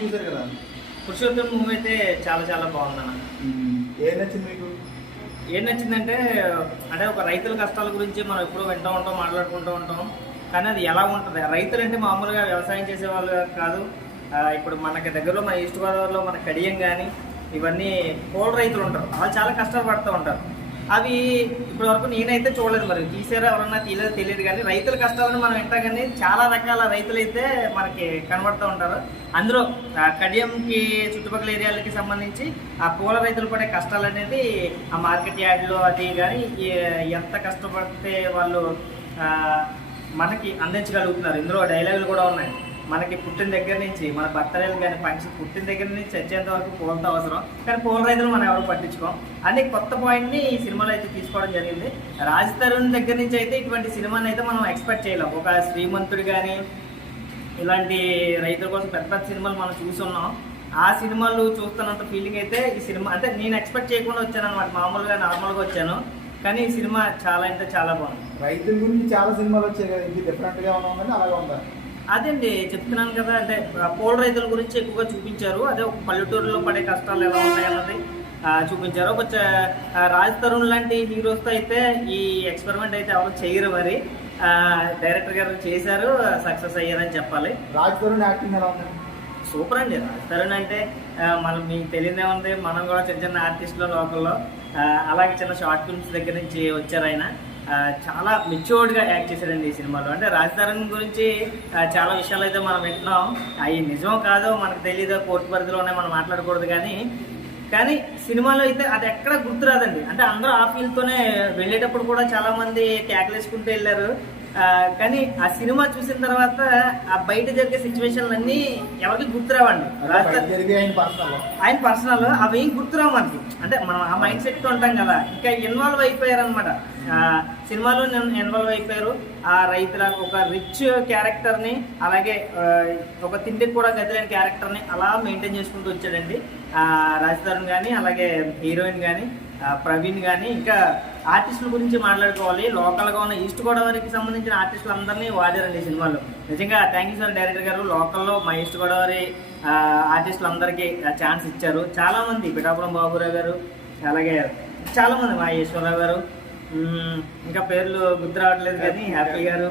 చూసారు కదా, పురుషోత్తం మూవీ అయితే చాలా చాలా బాగుందన్న. ఏం నచ్చింది మీకు? ఏం నచ్చిందంటే అంటే ఒక రైతుల కష్టాల గురించి మనం ఎప్పుడూ వింటూ ఉంటాం, మాట్లాడుకుంటూ ఉంటాం. కానీ అది ఎలా ఉంటుంది, రైతులు అంటే మామూలుగా వ్యవసాయం చేసే వాళ్ళు కాదు. ఇప్పుడు మనకి దగ్గరలో మన ఈస్ట్ గోదావరిలో మన కడియం కానీ ఇవన్నీ పూల రైతులు ఉంటారు, వాళ్ళు చాలా కష్టపడుతూ ఉంటారు. అవి ఇప్పటి వరకు నేనైతే చూడలేదు, మరి తీసారా ఎవరన్నా తీయలేదు తెలియదు. కానీ రైతుల కష్టాలను మనం వింటాం, కానీ చాలా రకాల రైతులైతే మనకి కనబడుతూ ఉంటారు. అందులో కడియంకి చుట్టుపక్కల ఏరియాలకి సంబంధించి ఆ పూల రైతులు పడే కష్టాలు అనేది ఆ మార్కెట్ యార్డ్లో అది కానీ ఎంత కష్టపడితే వాళ్ళు మనకి అందించగలుగుతున్నారు. ఇందులో డైలాగులు కూడా ఉన్నాయి. మనకి పుట్టిన దగ్గర నుంచి మన బర్త్డేలు కానీ ఫంక్షన్ పుట్టిన దగ్గర నుంచి చచ్చేంత వరకు పూలతో అవసరం, కానీ పూల రైతులు మనం ఎవరు పట్టించుకోం. అనే కొత్త పాయింట్ని ఈ సినిమాలో అయితే తీసుకోవడం జరిగింది. రాజ్ తరుణ్ దగ్గర నుంచి అయితే ఇటువంటి సినిమాని అయితే మనం ఎక్స్పెక్ట్ చేయలేం. ఒక శ్రీమంతుడు కానీ ఇలాంటి రైతుల కోసం పెద్ద పెద్ద సినిమాలు మనం చూస్తున్నాం. ఆ సినిమాలు చూస్తున్నంత ఫీలింగ్ అయితే ఈ సినిమా అంటే నేను ఎక్స్పెక్ట్ చేయకుండా వచ్చాను అనమాట. మామూలుగా నార్మల్గా వచ్చాను, కానీ ఈ సినిమా చాలా అంటే చాలా బాగుంది. రైతుల గురించి చాలా సినిమాలు వచ్చాయి కదా, ఇది డిఫరెంట్గా ఉందని అలాగే ఉందా? అదండి చెప్తున్నాను కదా, అంటే పూల రైతుల గురించి ఎక్కువగా చూపించారు. అదే ఒక పల్లెటూరులో పడే కష్టాలు ఎలా ఉంటాయన్నది చూపించారు. ఒక రాజ్ తరుణ్ లాంటి హీరోస్తో అయితే ఈ ఎక్స్పెరిమెంట్ అయితే ఎవరు చేయరు. మరి డైరెక్టర్ గారు చేశారు, సక్సెస్ అయ్యారని చెప్పాలి. రాజ్ తరుణ్ యాక్టింగ్ ఎలా ఉంది? సూపర్ అండి. రాజ్ తరుణ్ అంటే మనం మీకు తెలియదే ఉంది, మనం కూడా చిన్న చిన్న ఆర్టిస్టులు లోకల్లో అలాగే చిన్న షార్ట్ ఫిల్మ్స్ దగ్గర నుంచి వచ్చారు. ఆయన చాలా మెచ్యూర్డ్గా యాక్ట్ చేశారండి ఈ సినిమాలో. అంటే రాజ్ తరుణ్ గురించి చాలా విషయాలు అయితే మనం వింటున్నాం, అవి నిజమో కాదో మనకు తెలియదు, కోర్టు పరిధిలోనే మనం మాట్లాడకూడదు. కానీ సినిమాలో అయితే అది ఎక్కడ గుర్తురాదండి. అంటే అందరూ ఆ ఫీల్తోనే వెళ్ళేటప్పుడు కూడా చాలామంది కేకలేసుకుంటూ వెళ్ళారు. కానీ ఆ సినిమా చూసిన తర్వాత ఆ బయట జరిగే సిచ్యువేషన్లు అన్నీ ఎవరికి గుర్తురావండి. ఆయన పర్సనల్ అవి ఏం గుర్తురావు మనకి. అంటే మనం ఆ మైండ్ సెట్తో ఉంటాం కదా, ఇంకా ఇన్వాల్వ్ అయిపోయారు అనమాట. సినిమాలో ఇన్వాల్వ్ అయిపోయారు. ఆ రైతుల ఒక రిచ్ క్యారెక్టర్ని, అలాగే ఒక తిండికి కూడా గదిలేని క్యారెక్టర్ని అలా మెయింటైన్ చేసుకుంటూ వచ్చాడండి రాజ్ తరుణ్ కానీ, అలాగే హీరోయిన్ కానీ ప్రవీణ్ కానీ. ఇంకా ఆర్టిస్టుల గురించి మాట్లాడుకోవాలి. లోకల్గా ఉన్న ఈస్ట్ గోదావరికి సంబంధించిన ఆర్టిస్టులు అందరినీ వాడారండి ఈ సినిమాలో. నిజంగా థ్యాంక్ యూ సార్ డైరెక్టర్ గారు. లోకల్లో మా ఈస్ట్ గోదావరి ఆర్టిస్టులు అందరికీ ఛాన్స్ ఇచ్చారు. చాలామంది పిఠాపురం బాబురావు గారు, అలాగే చాలామంది మా ఈశ్వరరావు గారు, ఇంకా పేర్లు గుర్తు రావట్లేదు కానీ హ్యాపీ గారు,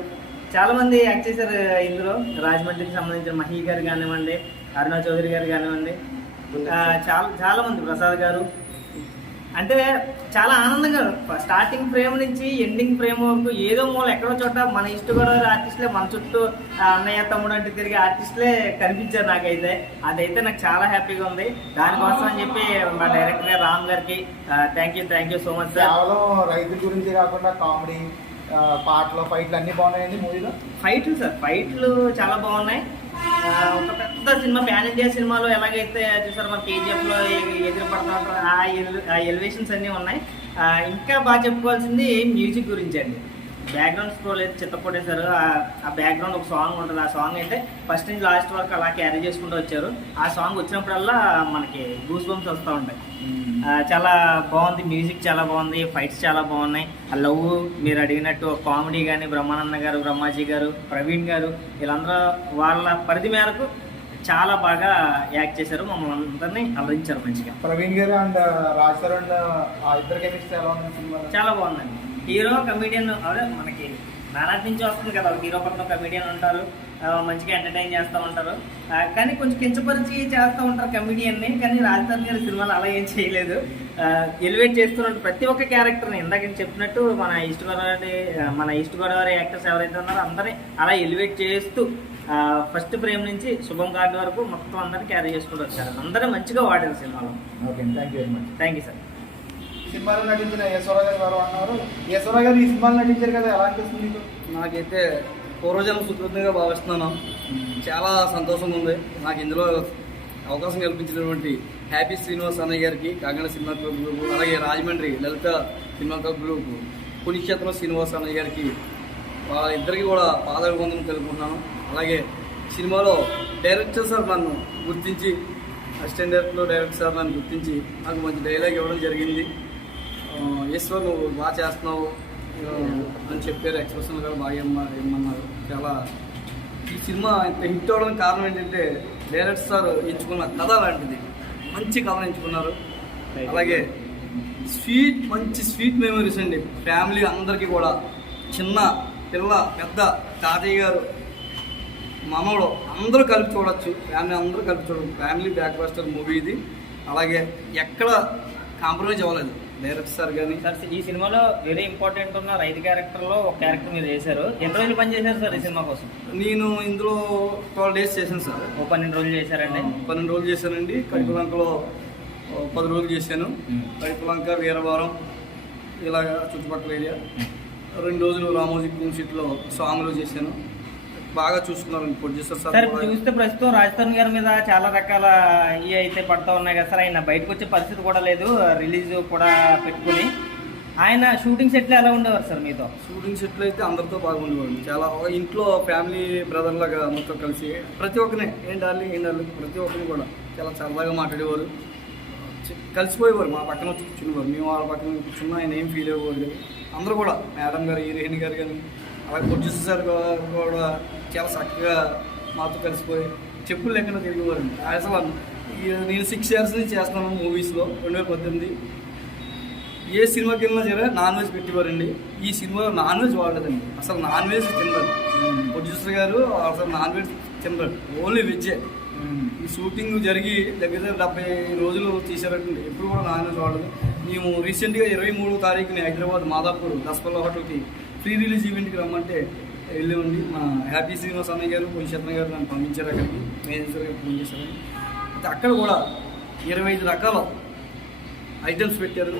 చాలామంది యాక్ట్ చేశారు ఇందులో. రాజమండ్రికి సంబంధించిన మహీ గారు కానివ్వండి, అరుణా చౌదరి గారు కానివ్వండి, చాలామంది ప్రసాద్ గారు. అంటే చాలా ఆనందంగా స్టార్టింగ్ ఫ్రేమ్ నుంచి ఎండింగ్ ఫ్రేమ్ వరకు ఏదో మూల ఎక్కడో చోట మన ఈస్ట్ గోదావరి ఆర్టిస్టులే, మన చుట్టూ అన్నయ్య తమ్ముడు అంటే తిరిగే ఆర్టిస్టులే కనిపించారు నాకైతే. అదైతే నాకు చాలా హ్యాపీగా ఉంది. దానికోసం అని చెప్పి మా డైరెక్టర్ గారు రామ్ గారికి thank you so much sir. కేవలం రైతుల గురించి కాకుండా కామెడీ, పాటలు, ఫైట్లు అన్నీ బాగున్నాయండి మూవీలో. ఫైట్లు సార్, ఫైట్లు చాలా బాగున్నాయి. ఒక పెద్ద సినిమా, ప్యాన్ ఇండియా సినిమాలో ఎలాగైతే చూసారు మన కేజీఎఫ్లో ఎదురు పడుతుంటారు, ఆ ఎలివేషన్స్ అన్నీ ఉన్నాయి. ఇంకా బాగా చెప్పుకోవాల్సింది మ్యూజిక్ గురించి అండి. బ్యాక్గ్రౌండ్ స్కోర్ అయితే చిత్తపొట్టేశారు. ఆ బ్యాక్గ్రౌండ్ ఒక సాంగ్ ఉంటుంది. ఆ సాంగ్ అయితే ఫస్ట్ నుంచి లాస్ట్ వరకు అలా క్యారీ చేసుకుంటూ వచ్చారు. ఆ సాంగ్ వచ్చినప్పుడల్లా మనకి గూస్ బంప్స్ వస్తూ ఉంటాయి. చాలా బాగుంది, మ్యూజిక్ చాలా బాగుంది, ఫైట్స్ చాలా బాగున్నాయి. ఆ లవ్ మీరు అడిగినట్టు కామెడీ కానీ బ్రహ్మానంద గారు, బ్రహ్మాజీ గారు, ప్రవీణ్ గారు, వీళ్ళందరూ వాళ్ళ పరిధి మేరకు చాలా బాగా యాక్ట్ చేశారు. మమ్మల్ని అందరినీ అలరించారు మంచిగా. ప్రవీణ్ గారు అండ్ రాజ్ తరుణ్ ఇద్దరు కెమిస్ట్రీ ఎలా ఉంది సినిమా? చాలా బాగుందండి. హీరో కమెడియన్ అదే మనకి నానాటి నుంచి వస్తుంది కదా, హీరో పక్కన కమెడియన్ ఉంటారు, మంచిగా ఎంటర్టైన్ చేస్తూ ఉంటారు. కానీ కొంచెం కించపరిచి చేస్తూ ఉంటారు కమెడియన్ని. కానీ రాజ్ తరుణ్ గారి సినిమాలో అలా ఏం చేయలేదు, ఎలివేట్ చేస్తున్నట్టు ప్రతి ఒక్క క్యారెక్టర్ని. ఇందాక చెప్పినట్టు మన ఈస్ట్ గోదావరి యాక్టర్స్ ఎవరైతే ఉన్నారో అందరినీ అలా ఎలివేట్ చేస్తూ ఫస్ట్ ఫ్రేమ్ నుంచి శుభం కార్డు వరకు మొత్తం అందరినీ క్యారీ చేసుకుంటూ వచ్చారు. అందరూ మంచిగా వాడారు సినిమాలో. Okay, thank you very much. Thank you sir. సినిమాలో నటించిన ఈశ్వరరావు గారు ఎవరు అన్నారు? ఈశ్వరరావు గారు ఈ సినిమాలో నటించారు కదా, ఎలా అనిపిస్తుంది మీకు? నాకైతే పూర్వజన్మ సుకృతంగా భావిస్తున్నాను. చాలా సంతోషంగా ఉంది. నాకు ఇందులో అవకాశం కల్పించినటువంటి హ్యాపీ శ్రీనివాస్ అన్నయ్య గారికి, కాకినాడ సినిమా క్లబ్ గ్రూప్, అలాగే రాజమండ్రి లలిత సినిమా క్లబ్ గ్రూప్, పుణ్యక్షేత్రం శ్రీనివాస్ అన్నయ్య గారికి, వాళ్ళిద్దరికీ కూడా పాదాభివందనం తెలుపుకుంటున్నాను. అలాగే సినిమాలో డైరెక్టర్ సార్ నన్ను గుర్తించి, అసిస్టెంట్ డైరెక్టర్ సార్ నన్ను గుర్తించి నాకు మంచి డైలాగ్ ఇవ్వడం జరిగింది. ఈశ్వర్ నువ్వు బాగా చేస్తున్నావు అని చెప్పారు. ఎక్స్ప్రెషన్ కూడా బాగా ఇమ్మన్నారు. చాలా ఈ సినిమా ఇంత హిట్ అవ్వడానికి కారణం ఏంటంటే డైరెక్టర్ సార్ ఎంచుకున్న కథ లాంటిది, మంచి కథను ఎంచుకున్నారు. అలాగే మంచి స్వీట్ మెమరీస్ అండి. ఫ్యామిలీ అందరికీ కూడా, చిన్న పిల్ల పెద్ద తాతయ్య గారు మనవడు అందరూ కలిపి చూడొచ్చు. ఫ్యామిలీ అందరూ కలిపి చూడవచ్చు. ఫ్యామిలీ బ్లాక్ బస్టర్ మూవీ ఇది. అలాగే ఎక్కడ కాంప్రమైజ్ అవ్వలేదు డైరెక్టర్ సార్ కానీ. సార్ ఈ సినిమాలో వెరీ ఇంపార్టెంట్ ఉన్న రైతు క్యారెక్టర్లో ఒక క్యారెక్టర్ మీరు చేశారు. ఎన్ని రోజులు పనిచేశారు సార్ ఈ సినిమా కోసం? నేను ఇందులో 12 days చేశాను సార్. 12 రోజులు చేశారండి? 12 రోజులు చేశానండి. కడుపులంకలో 10 రోజులు చేశాను. కడుపులంక, వీరవరం ఇలాగ చుట్టుపక్కల ఏరియా 2 రోజులు రామోజీ ఫిల్మ్ సిటీలో సాంగ్లో చేశాను. బాగా చూసుకున్నారండి ప్రొడ్యూసర్ సార్. సార్ చూస్తే ప్రస్తుతం రాజ్ తరుణ్ గారి మీద చాలా రకాల ఇవి అయితే పడతా ఉన్నాయి కదా సార్. ఆయన బయటకు వచ్చే పరిస్థితి కూడా లేదు, రిలీజ్ కూడా పెట్టుకుని. ఆయన షూటింగ్ సెట్లు ఎలా ఉండేవారు సార్ మీతో? షూటింగ్ సెట్లు అయితే అందరితో బాగుండేవాడు. చాలా ఇంట్లో ఫ్యామిలీ బ్రదర్ లాగా మొత్తం కలిసి ప్రతి ఒక్కరిని ఏంటాలి ప్రతి ఒక్కరిని కూడా చాలా సరదాగా మాట్లాడేవారు, కలిసిపోయేవారు. మా పక్కన వచ్చి కూర్చునేవారు, మేము వాళ్ళ పక్కన కూర్చున్నా ఆయన ఏం ఫీల్ అయ్యేవారు. అందరూ కూడా మేడం గారు, హీరోయిన్ గారు కానీ, అలాగే ప్రొడ్యూసర్ సార్ కూడా చాలా చక్కగా మాతో కలిసిపోయి చెప్పులు లేకుండా తిరిగేవారు. అసలు నేను 6 years నుంచి చేస్తున్నాను మూవీస్లో. 2018 ఏ సినిమాకి వెళ్ళినా సరే నాన్ వెజ్ పెట్టేవారండి. ఈ సినిమాలో నాన్ వెజ్ వాడలేదండి, అసలు నాన్ వెజ్ తినరు. ప్రొడ్యూసర్ గారు అసలు నాన్ వెజ్ తినరు, ఓన్లీ వెజ్జే. ఈ షూటింగ్ జరిగి దగ్గర 70 రోజులు తీసారండి, ఎప్పుడు కూడా నాన్ వెజ్ వాడదు. మేము రీసెంట్గా 23వ తారీఖుని హైదరాబాద్ మాదాపూర్ దసపల్లా హోటల్కి ప్రీ రిలీజ్ ఈవెంట్కి రమ్మంటే వెళ్ళేవండి. మా హ్యాపీ శ్రీనివాస్ అన్నయ్య గారు, కొంచెం గారు నన్ను పంపించారు అక్కడికి, మేనేజర్ గారు ఫోన్ చేశారు. అయితే అక్కడ కూడా 25 రకాల ఐటమ్స్ పెట్టారు,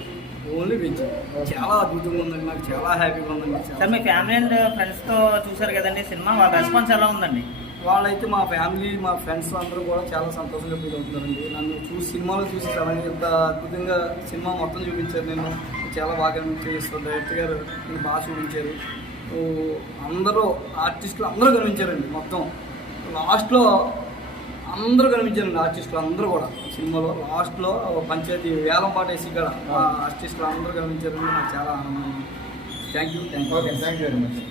ఓన్లీ వెజ్. చాలా అద్భుతంగా ఉందండి, నాకు చాలా హ్యాపీగా ఉందండి. సార్ మీ ఫ్యామిలీ అండ్ ఫ్రెండ్స్తో చూసారు కదండి సినిమా, వాళ్ళ రెస్పాన్స్ ఎలా ఉందండి? వాళ్ళైతే మా ఫ్యామిలీ, మా ఫ్రెండ్స్ అందరూ కూడా చాలా సంతోషంగా ఫీల్ అవుతున్నారండి. నన్ను సినిమాలో చూసి చాలా ఎంత అద్భుతంగా సినిమా మొత్తం చూపించారు. నేను చాలా బాగా చేస్తాను. డైరెక్టర్ గారు నేను బాగా చూపించారు. అందరూ ఆర్టిస్టులు అందరూ కనిపించారండి. మొత్తం లాస్ట్లో అందరూ కనిపించారండి. ఆర్టిస్టులు అందరూ కూడా సినిమాలో లాస్ట్లో పంచాయతీ వేలం పాట వేసి ఇక్కడ ఆర్టిస్టులు అందరూ కనిపించారండి. నాకు చాలా ఆనందం. Thank you okay, thank you very much.